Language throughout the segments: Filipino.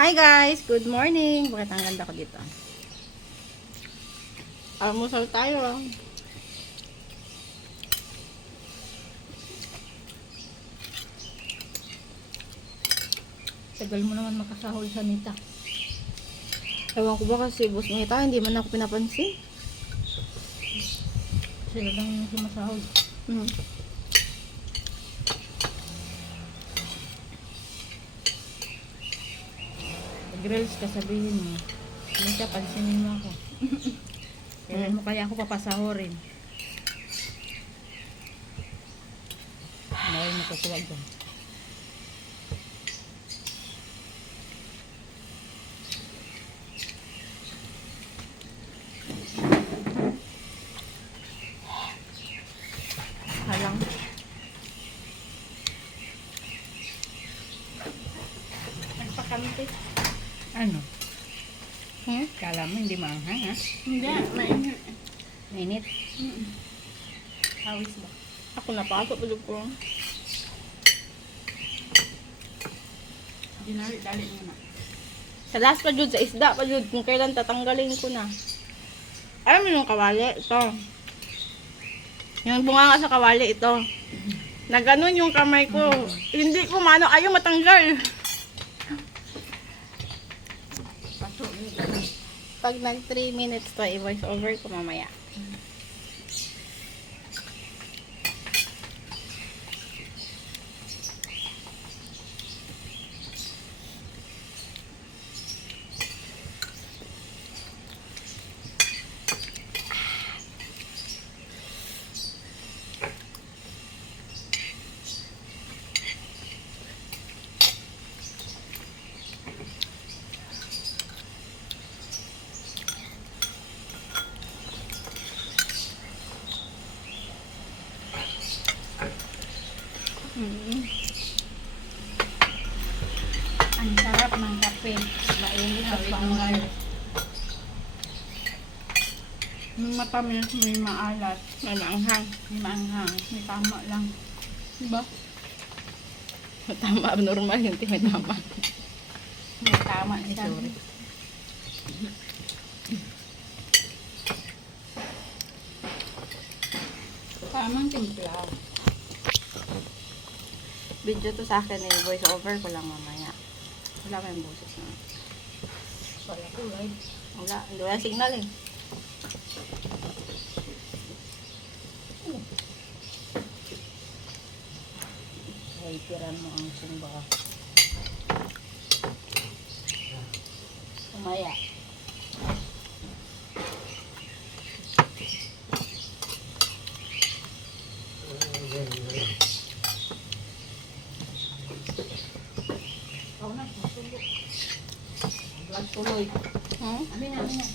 Hi guys! Good morning! Bakit ang ganda ko dito? Almusal tayo. Tagal mo naman makasahol sa nita. Ewan ko ba kasi boss Mita, hindi man ako pinapansin. Sila lang yung sumasahol. Hmm. Pag-reels ka sabihin mo, nita, pansinin mo ako. Kailan mo kaya ako papasahorin? Dahil natutuwa dyan. Halang. Nagpakampi. Ano? Kala mo hindi maanghang, ha? Hindi, mainit. Mainit. Hawis ba? Ako napasok ulit ko. Dinali-dali mo na. Sa last pa jud, sa isda pa jud, kung kailan tatanggalin ko na. Alam mo yung kawali? Ito. Yung bunga nga sa kawali, ito. Naganon yung kamay ko. Hindi ko mano, ayaw matanggal. Paso, Pag nag 3 minutes to, i-voice over ko mamaya. ang sarap ng kape. Mainit at bangal. May matamis, may maalat, May maanghang. may maanghang, may tama lang. Diba? Tama, abnormal yun, may tama. May tama siya. Sorry. Tamang timpla. Video to sa akin, voice over ko lang mamaya. Wala pa yung boses na. Wala ko, right? Wala, hindi wala signal eh. Ay, tiran mo ang sumba. Umaya. Ikaw na, masubo. Vlog tuloy. Amin na.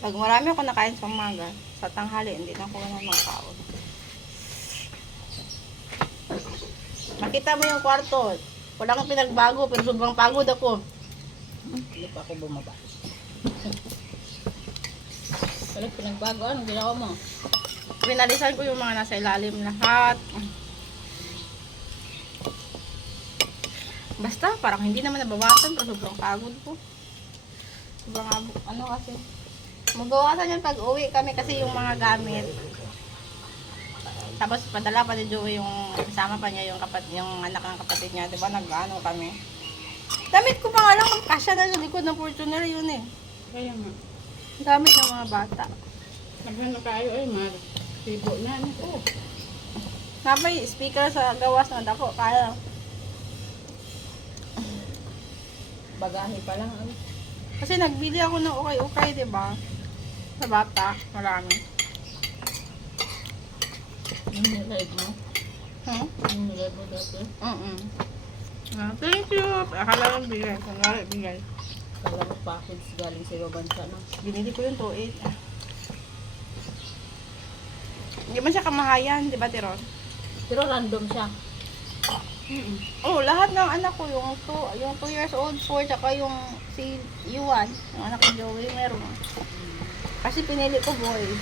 Pag marami ako nakain sa umaga, sa tanghali, hindi na ako naman magkaon. Makita mo yung kwarto. Wala akong pinagbago, pero sobrang pagod ako. Hindi pa ako bumaba. Wala pinagbago. Anong ginawa mo? Pinalisan ko yung mga nasa ilalim lahat. Basta, parang hindi naman nabawasan, pero sobrang pagod ko. Sobrang ano kasi. Mabawasan yan pag uwi kami kasi yung mga gamit. Tapos padala pa ni Joey yung kasama pa niya yung anak ng kapatid niya, 'di ba? Nag-ano kami. Damit ko pa nga lang kasya na sa likod ng Fortuner yun eh. Kaya nga. Gamit ng mga bata. Naghanap kayo ay mar. Tibo na. Oh. Napay speaker sa gawas ng dako kaya. Bagahe pa lang. Kasi nagbili ako ng ukay-ukay, 'di ba? Sa bata, marami. Yung nilive mo? Huh? Yung nilive mo dati? Thank you. Akala lang bigay. Kunwari bigay. Kala mo package galing sa ibang bansa na. Binili ko yung 2.8. Hindi man siya kamahayan, 'di ba, Tiron? Pero random siya. Oh, lahat ng anak ko, yung 2 years old, 4, tsaka yung si Yuan, yung anak ni Joey, meron. Kasi pinili ko boys.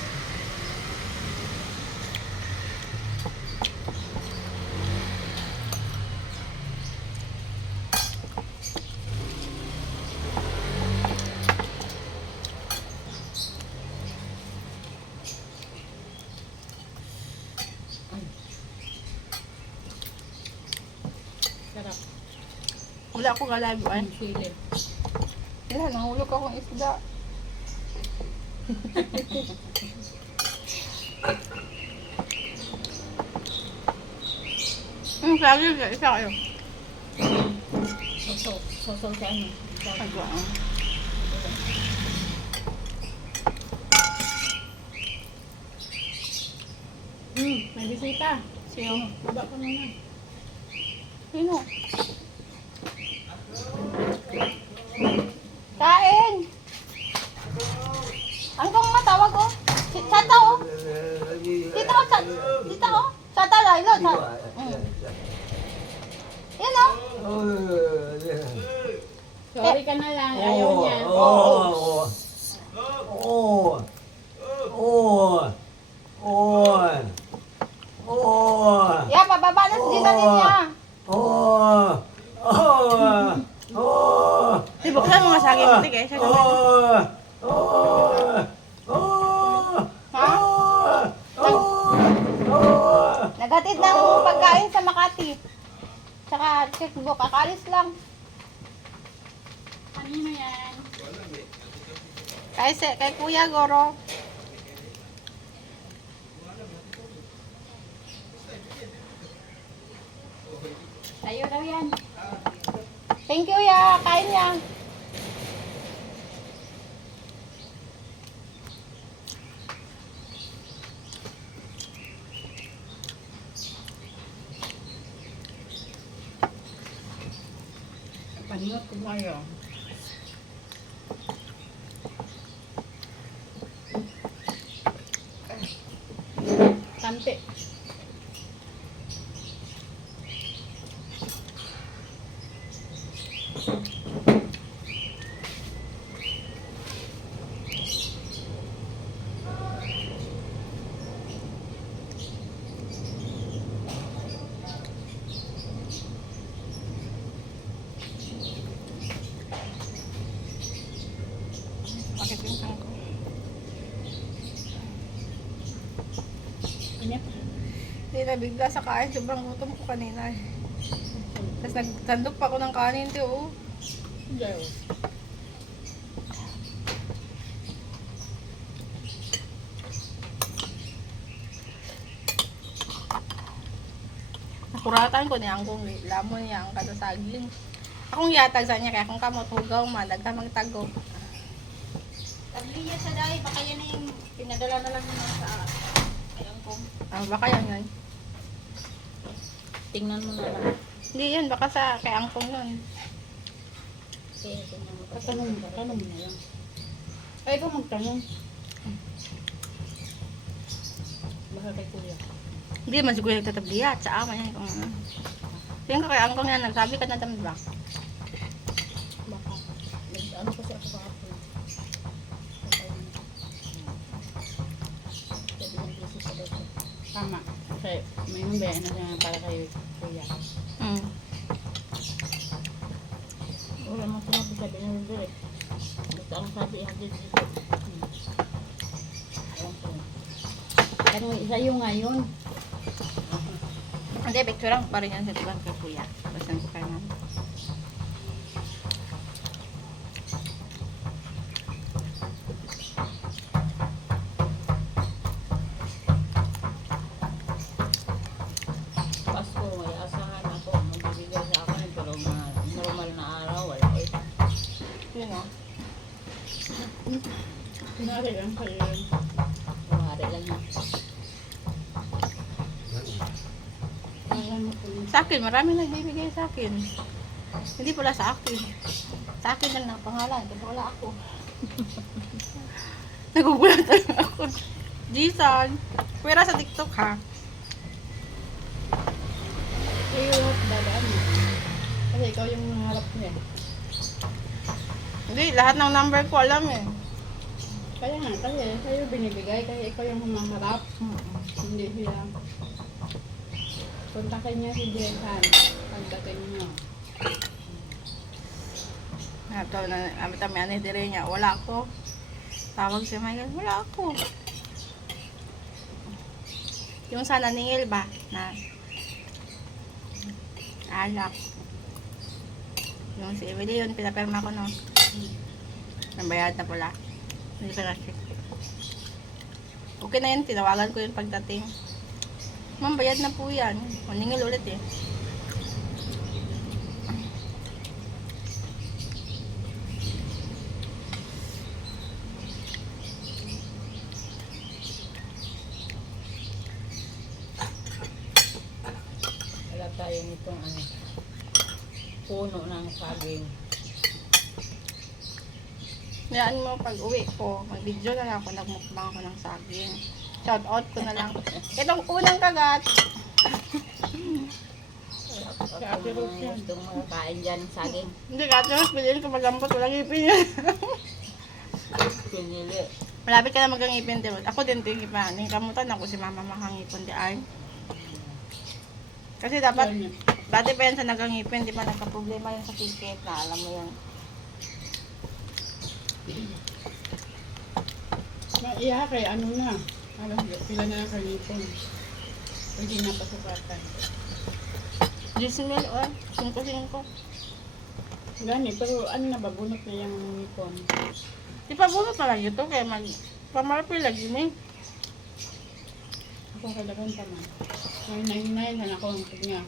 Sarap. Wala ako galive ay. Ang sili. Wala, nahulog akong isda. Sabi ka, isa kayo. Soso. Soso sa ano? Agwa. May bisita. Sino? Baba ka muna. Sino? Kain! Ang kong matawag oh. Sata oh. Dito oh. Dito oh. Sata lang. Ilo. Yan oh. Sorry ka na lang. Ayaw niya. Yeah, pababa na si Gina niya. Di buksan mo nga saging mo. Sige, siya naman. Ha? Nagatid ng pagkain sa Makati. Tsaka checkbook, kakalis lang. Kanina yan. Kay Kuya Goro. Tayo daw yan. Thank you, ya. Kain niya. Paniot ko kayo. Tante. Bakit yung tangko? Kanya. Hindi na bigla sa kain. Sobrang gutom ko kanina eh. Tapos nagsandok pa ako ng kanin, tiyo. Oh. Diyo. Nakuratan ko niya kung lamon niya ang katasagin. Akong yatag sa niya kaya kung kamot hugaw man, dagka magtago. Tabliya sa dahil, baka yan na yung pinadala na lang naman sa ayang kong. Ah, baka yan yun. Tingnan mo na lang. Hindi yan, baka sa kay angkong yun. Kaya tingnan mo. Tanong mo na lang. Ay, ikaw magtanong. Baka kay kuya. Hindi man siguro nagtatabliyat sa ama niya. Kung ano. Tingin ko kay angkong yan, nagsabi ka na dami ba? Baka. Ano kasi ako kahapon. Tama. Kasi may nung na siya para kay kuya. Hmm. Wala mo sinabi sabi ng direct. Basta ang sabi ihagid dito. Ano isa yung ngayon? Hindi, picture lang pa rin yan sa tibang kay kuya. Basta ko kayo naman. Pasko, may asahan ako. Magbibigay sa akin pero mga normal na araw, wala eh. Yun o. Kunwari lang kayo yun. Kunwari lang yan. Sa akin, marami nagbibigay sa akin. Hindi pala sa akin. Sa akin lang ng pangalan. Kasi wala ako. Nagugulatan ako. Jason, pwera sa TikTok ha. Kayo dadaan mo. Kasi ikaw yung nangarap niya. Hindi, lahat ng number ko alam eh. Kaya nga, kasi sa'yo binibigay. Kasi ikaw yung humaharap. Hindi siya. Kontakin niya si Jason. Pagdating niyo. Ito na, kami ani dire niya, wala ako. Tawag si Michael, wala ako. Yung sana ningil ba na alak. Yung si Emily yun, pinapirma ko no. Nabayad na pala. Hindi pa na-check. Okay na yun, tinawagan ko yun pagdating. Ma'am, bayad na po yan. Maningil ulit eh. Wala tayo nitong ano, puno ng saging. Hayaan mo pag uwi ko, mag-video na lang ako, nagmukbang ako ng saging. Shout out ko na lang. Itong unang kagat. Ate Rose yan. Gustong makakain dyan ng saging. Hindi ka, Diyos, bilhin ko malambot, walang ipin yan. Pinili. Malapit ka na magkangipin, diba? Ako din tingin pa. Ning kamutan ako si mama makangipon di ay. Kasi dapat, dati pa yan sa nagkangipin, di ba nagka-problema yun sa ticket na alam mo yan. Iya kay ano na. Alam mo, pila na lang kalipon. Pwede na pasukatan. 10,000 or 5-5. Gani, pero ano na ba, bunot na yung nipon. Di pa bunot na lang ito, kaya pamarapil lagi ni. Ako kalagan pa man. May 99 na ako ang niya.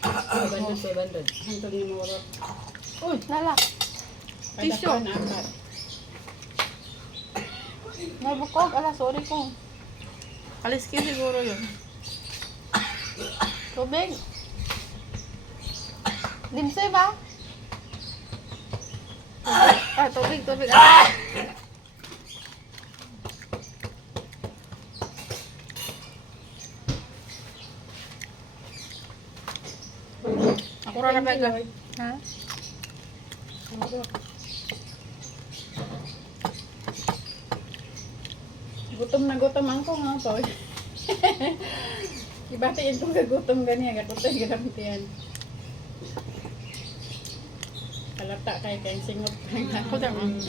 500. Hantod ni Morot. Uy, lala. Kada Tissue. pa na akat. Nabukog, ala, sorry ko. Kaliski siguro yun. Tubig. Dimsoy ba? Tubig. Tubig. Ah! Ako rin na baga. Ha? Gutom ang ko nga po. Ibatiin kong gagutom ganyan, gagutom ganyan. Halata kay singot ka. Ako din.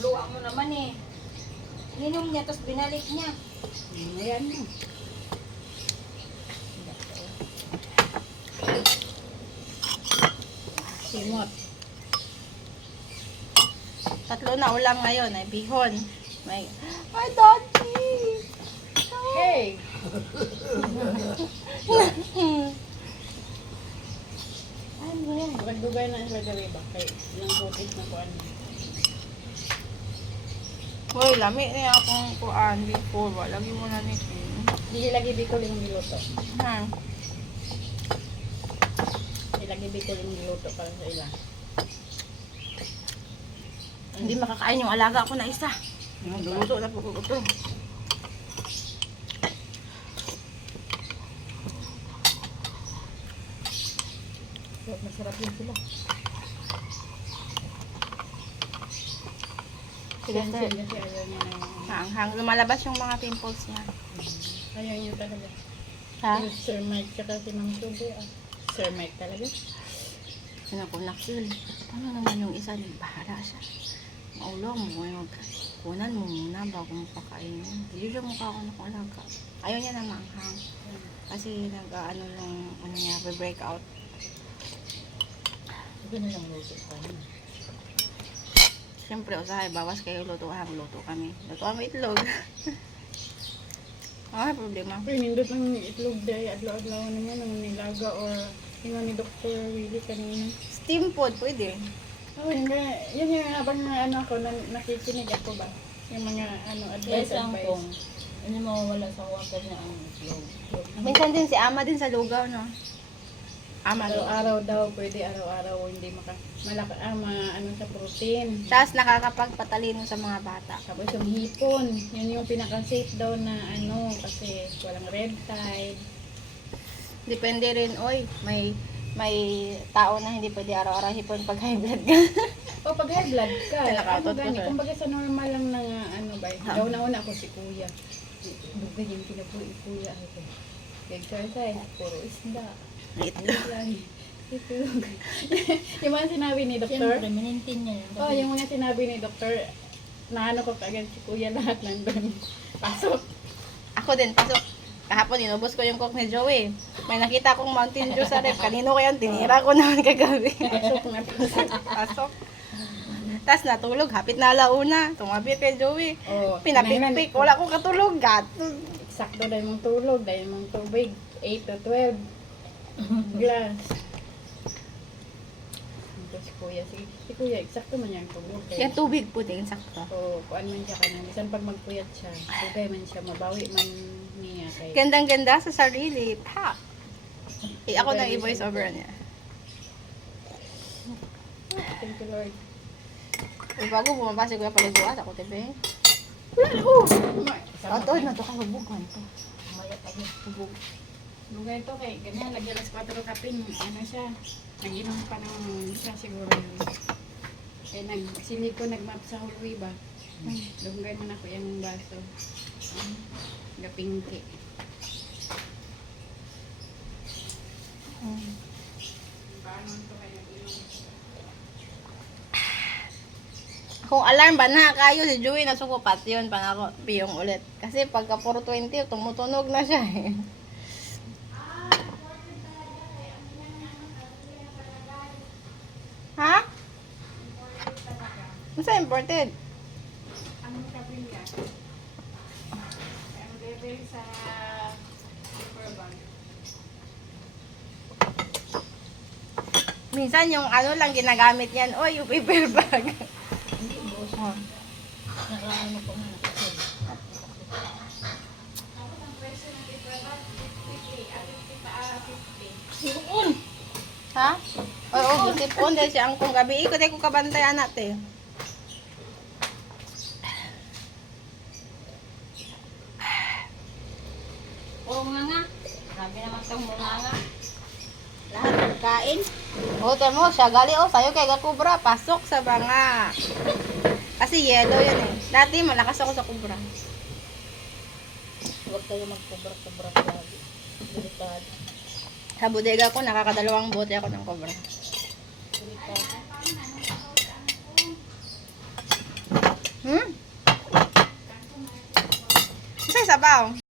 Luwa mo naman eh. Ninom niya, tapos binalik niya. Ayan mo. Simot. Tatlo na ulam ngayon ay bihon. May Daddy! Hey! Ano yan? Magdugay na sa gabi ba? Kay ilang putis na kuan. Hoy, lami niya akong kuan before. Lagi mo na ni Di lagi bikol yung niluto. Ha? Ilagi bikol yung niluto para sa ila. Hindi makakain yung alaga ko na isa. Luluto na po ko ito. Masarap yun sila. Sige, sir. Kasi ayaw niya na Hanghang. Lumalabas yung mga pimples niya. ayaw niya talaga. Ha? Yung Sir Mike tsaka si Ma'am Tubi. Sir Mike talaga. Ano ko nakil. Paano naman yung isa? Bahala siya. Maulo mo. Kunan mo muna bago mo pakainin. Hindi siya mukha ko na kung alaga. Ayaw niya na manghang. Kasi nag-ano yung ano niya, break out. Sabi na lang luto pa niya. Siyempre, usahay, bawas kayo luto ha, luto kami. Luto kami itlog. Okay, problema. Pero nindot ang itlog day, adlaw-adlaw naman ang nilaga or yung ni Dr. Willie kanina. Steam food, pwede. Oh, yun yung habang na ano ako, nakikinig ako ba? Yung mga ano, advice. Yes lang kung ano mawawala sa water na ang itlog. Minsan din si Ama din sa lugaw, no? Ama din. Araw-araw daw, pwede araw-araw, hindi ano sa protein. Tapos nakakapagpatalino sa mga bata. Tapos yung hipon, yun yung pinaka-safe daw na ano, kasi walang red tide. Depende rin, oy, may tao na hindi pwede araw-araw hipon pag high blood ka. O pag high blood ka, Nakakatot ano ko, gani, sir. kumbaga sa normal lang na ano ba, daw na ako si kuya. Dugay yung kinabuhi kuya. Exercise, puro isda. Itlog. Lang. Itlog. Yung mga sinabi ni Doktor, Siyempre, minintin niya yun. oh, yung mga sinabi ni Doktor, naano ko kagad si kuya lahat nandun. Pasok. Ako din, pasok. Kahapon, inubos ko yung coke ni Joey. May nakita akong Mountain Dew sa ref. Kanino ko yan? Tinira ko naman kagabi. Pasok na pasok. Pasok. Tapos natulog. Hapit na alauna. Tumabi kay Joey. Oh, Pinapikpik. Wala akong katulog. Gato. Sakto dahil mong tulog, dahil mong tubig. 8 to 12 glass. Ito si Kuya. Si Kuya, eksakto man niya ang tulog. Yan tubig po din. Sakto. So, kuan man siya kanang bisan pag magpuyat siya. Dugay man siya, mabawi man niya kay. Gandang-ganda sa sarili. Pa. Ako na i-voice over niya. Thank you, Lord. Bago bumabasa ko yung paliguan. Ako, tibe. Ato, na ito ka hubugan to. Hubog. Lugay to kay ganyan, lagyan alas 4 kapin. Ano siya? Nag-inom pa ng isa siguro. Eh, sini ko nagmap sa hallway ba? Lugay man ako yung baso. Gapingki. Paano to kayo nag-inom? Kung alarm ba na kayo, si Joey nasukupat yun, panako, piyong ulit. Kasi pagka 4:20, tumutunog na siya eh. Ha? Masa imported? Anong kapilya? Ang level sa super bag. Minsan yung ano lang ginagamit yan, oh, yung paper bag. Oh. Nakaano ko nga nakasal. Sipon! Ha? Oo, gisipon dahil siya ang kung gabi. Iko tayo kung kabantayan natin. Oo nga nga. Grabe naman itong mga nga. Lahat ng kain. Oo, tayo mo, siya gali, oh, sayo kay Gakubra, pasok sa banga. Kasi yellow yun eh. Dati malakas ako sa kubra. Huwag tayo magkubra-kubra lagi. Delikado. Sa bodega ko, nakakadalawang bote ako ng kubra. Delikado. Hmm? Isa sabaw.